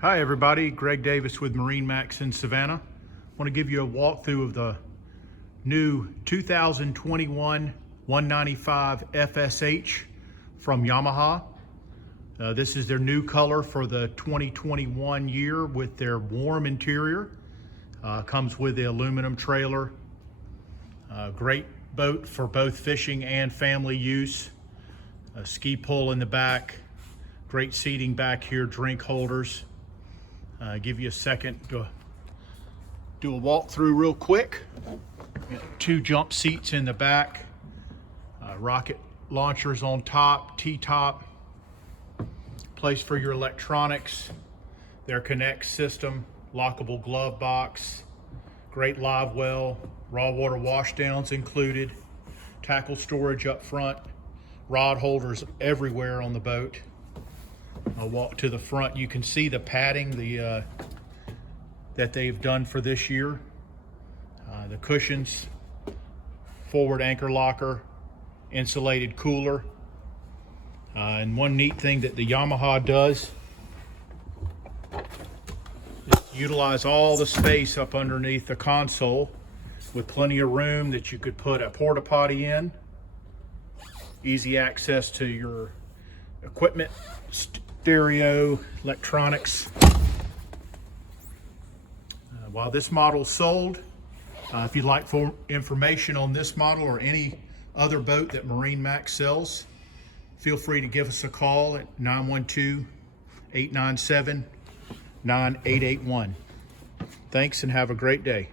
Hi everybody, Greg Davis with MarineMax in Savannah. I want to give you a walkthrough of the new 2021 195 FSH from Yamaha. This is their new color for the 2021 year with their warm interior. Comes with the aluminum trailer. Great boat for both fishing and family use. A ski pole in the back. Great seating back here, drink holders. Give you a second to do a walkthrough real quick. Got 2 jump seats in the back, rocket launchers on top, T-top, place for your electronics, their Connext system, lockable glove box, great LIVEWELL, raw water wash downs included, tackle storage up front, rod holders everywhere on the boat. I'll walk to the front. You can see the padding that they've done for this year. The cushions, forward anchor locker, insulated cooler. And one neat thing that the Yamaha does is utilize all the space up underneath the console with plenty of room that you could put a porta potty in. Easy access to your equipment, stereo, electronics. While this model sold, if you'd like for information on this model or any other boat that MarineMax sells, feel free to give us a call at 912-897-9881. Thanks and have a great day.